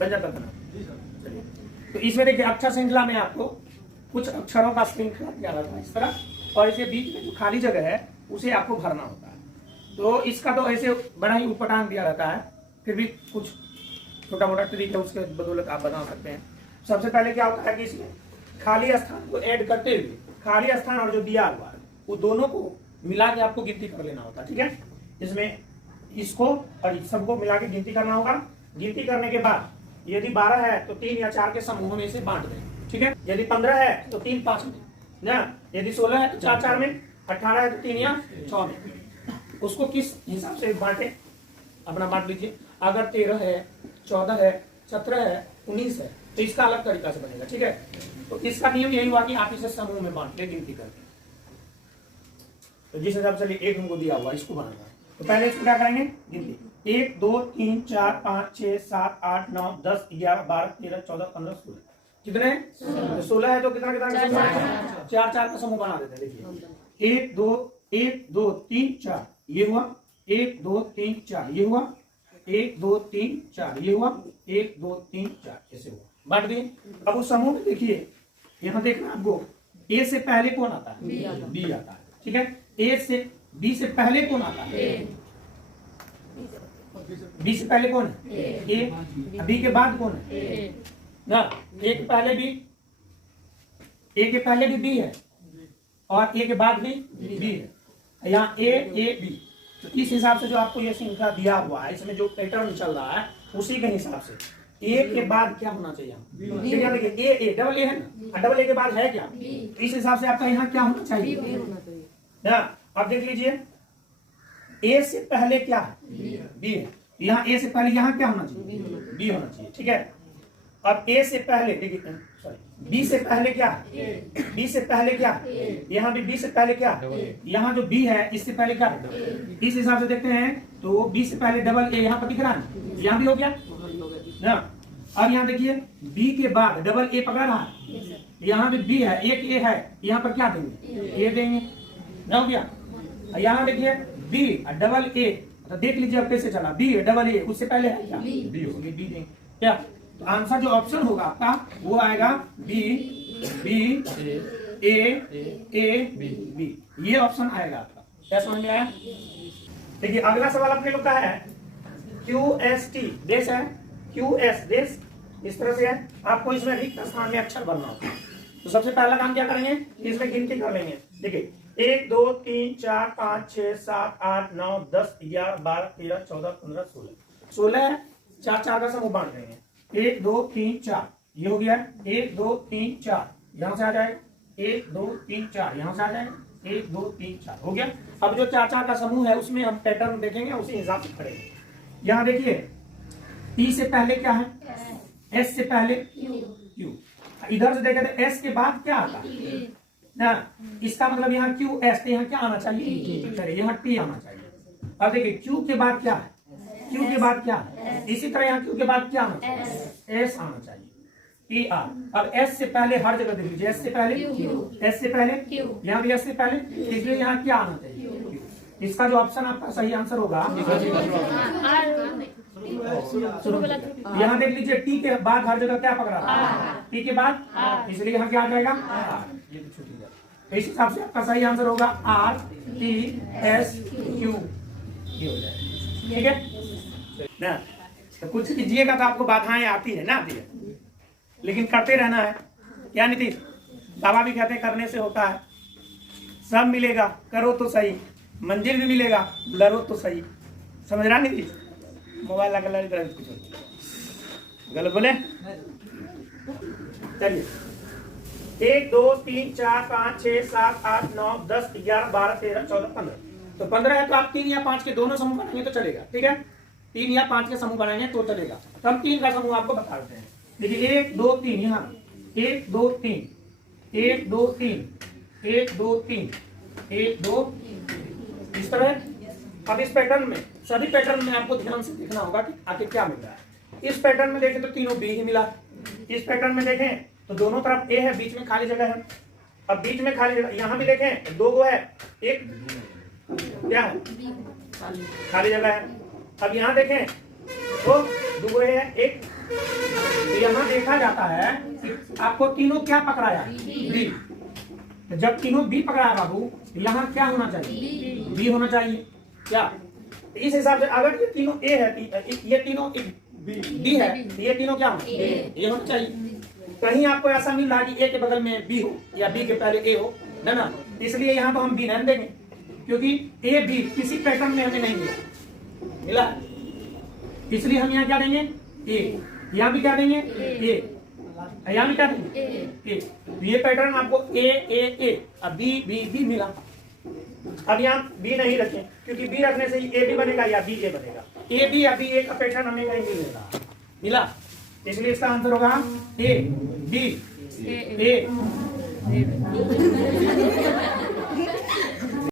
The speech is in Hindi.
व्यंजन तंत्र। चलिए, तो इसमें देखिए अक्षर श्रृंखला में आपको कुछ अक्षरों का श्रृंखला दिया रहता है इस तरह, और इसे बीच में जो खाली जगह है उसे आपको भरना होता है। तो इसका तो ऐसे बड़ा ही उपटांग दिया रहता है, फिर भी कुछ छोटा मोटा ट्रिक है, उसके बदौलत आप बना सकते हैं। सबसे पहले क्या होता है कि इसमें खाली स्थान को ऐड करते हुए खाली स्थान और जो दिया हुआ है वो दोनों को मिला के आपको गिनती कर लेना होता है। ठीक है, इसमें इसको और सबको मिला के गिनती करना होगा। गिनती करने के बाद यदि 12 है तो 3 या 4 के समूहों में से बांट दें। ठीक है, यदि 15 है तो 3 5 में ना, यदि 16 है तो 4 4 में, 18 है तो 3 या 6 में। उसको किस हिसाब से बांटे अपना बांट लीजिए। अगर 13 है, 14 है, 17 है, 19 है तो इसका अलग तरीका से बनेगा। ठीक है, तो इसका नियम यही हुआ कि आप इसे समूह में बांट ले गिनती करके। तो जिस हिसाब से एक हमको दिया हुआ इसको बनाना है, तो पहले इसको क्या करेंगे गिनती। 1 2 3 4 5 6 7 8 9 10 11 12 13 14 15 16। कितने? 16 है तो कितना कितना 4 4 का समूह बना देते हैं। देखिए 1 2 3 4 ये हुआ, 1 2 3 4 ये हुआ, 1 2 3 4 ये हुआ, 1 2 3 4 ऐसे हुआ, बांट दिए। अब उस समूह में देखिए यहाँ देखना आपको, ए से पहले कौन आता है? बी आता है। ठीक है, ए से बी से पहले कौन आता है? बी से पहले कौन है? ए। बी के बाद कौन है? ना, ए के पहले बी, ए के पहले भी बी है और ए के बाद भी बी है। यहाँ ए बी, तो इस हिसाब से जो आपको ये श्रृंखला दिया हुआ है, इसमें जो पैटर्न चल रहा है उसी के हिसाब से ए के बाद क्या होना चाहिए? देखिए ए डबल ए है ना, डबल ए के बाद है क्या? इस हिसाब से आपका यहाँ क्या होना चाहिए ना। अब देख लीजिए ए से पहले क्या है? बी है। यहाँ ए से पहले यहाँ क्या होना चाहिए? बी होना चाहिए। ठीक है, अब ए से पहले देखिए, सॉरी बी से पहले क्या है? बी से पहले क्या है? यहाँ भी बी से पहले क्या है? यहाँ जो बी है इससे पहले क्या है? इस हिसाब से देखते हैं तो बी से पहले डबल ए यहाँ पर दिख रहा है, यहाँ भी हो गया ना। अब यहाँ देखिए बी के बाद डबल ए पकड़ रहा है, यहाँ भी बी है, एक ए है, यहाँ पर क्या देंगे? ए देंगे ना, हो गया। यहाँ देखिए बी डबल ए, तो देख लीजिए अब कैसे चला, बी डबल ए उससे पहले है क्या? बी होगी, बी देंगे क्या? तो आंसर जो ऑप्शन होगा आपका वो आएगा बी बी ए बी, ये ऑप्शन आएगा आपका। क्या समझ में आया? देखिए अगला सवाल अपने लोग का है QST देश है, QS देश इस तरह से है। आपको इसमें रिक्त स्थान में अक्षर भरना होता है। तो सबसे पहला काम क्या करेंगे, इसमें गिनती कर लेंगे। देखिए 1 2 3 4 5 6 7 8 9 10 11 12 13 14 15 16। 16 है, 4 4 का समूह बांट देंगे। 1 2 3 4 ये हो गया, 1 2 3 4 यहाँ से आ जाएगा, 1 2 3 4 यहाँ से आ जाएगा, 1 2 3 4 हो गया। अब जो 4 4 का समूह है उसमें हम पैटर्न देखेंगे, उसी हिसाब से करेंगे। यहाँ देखिए T से पहले क्या है? S से पहले Q। इधर से देखें तो S के बाद क्या आता है ना, इसका मतलब यहाँ QS, यहाँ क्या आना चाहिए? चलिए यहाँ T आना चाहिए। अब देखिए Q के बाद क्या है? Q के बाद क्या है? इसी तरह यहाँ Q के बाद क्या आना चाहिए? S आना चाहिए, TR। अब S से पहले हर जगह देख लीजिए, S से पहले, S से पहले, यहाँ भी S से पहले, इसलिए यहाँ क्या आना चाहिए? Q। इसका जो ऑप्शन आपका सही आंसर होगा, यहाँ देख लीजिए T के बाद हर जगह क्या पकड़ा था? T के बाद, इसलिए यहाँ क्या आ जाएगा? तो इस हिसाब से आपका सही आंसर होगा RTSQ। ठीक है ना। तो कुछ कीजिएगा तो आपको बाधाएं आती है ना, आती है, लेकिन करते रहना है। क्या नीतीश? बाबा भी कहते हैं करने से होता है, सब मिलेगा, करो तो सही, मंजिल भी मिलेगा, लड़ो तो सही। समझ रहा नीतीश? मोबाइल लगा लगा कुछ गलत बोले। चलिए 1 2 3 4 5 6 7 8 9 10 11 12 13 14 15। तो 15 है तो आप 3 या 5 के दोनों समूह बनाएंगे तो चलेगा। ठीक है, 3 या 5 के समूह बनाएंगे तो चलेगा। तो हम 3 का समूह आपको बता देते हैं। देखिए 1 2 3, यहाँ 1 2 3 1 2 3 1 2 3 1 2 इस तरह। अब इस पैटर्न में, सभी पैटर्न में आपको ध्यान से देखना होगा कि आखिर क्या मिल रहा है। इस पैटर्न में देखें तो तीनों बी ही मिला। इस पैटर्न में देखें तो दोनों तरफ ए है, बीच में खाली जगह है। अब बीच में खाली जगह, यहाँ भी देखें 2 गो है, एक क्या है? खाली जगह है। अब यहाँ देखें तो 2 गो है, एक यहाँ देखा जाता है कि आपको तीनों क्या पकड़ाया, बी। तो जब तीनों बी पकड़ाया बाबू, यहाँ क्या होना चाहिए, बी होना चाहिए क्या। तो इस हिसाब से अगर ये तीनों ए है, ये तीनों बी है, तो ये तीनों क्या हो, ए होना चाहिए। कहीं आपको ऐसा मिल रहा कि ए के बगल में बी हो या बी के पहले ए हो, है ना, इसलिए यहाँ तो हम बी नहीं देंगे, क्योंकि ए बी किसी पैटर्न में हमें नहीं मिला, इसलिए हम यहाँ क्या देंगे, ए। यहाँ भी क्या देंगे, ए। यहाँ भी क्या देंगे, ए। ये पैटर्न आपको ए ए ए, अब बी बी बी मिला। अब यहाँ बी नहीं रखें, क्योंकि बी रखने से ए भी बनेगा या बी ए बनेगा। ए बी या बी ए का पैटर्न हमें कहीं मिला, इसलिए इसका आंसर होगा ए बी ए।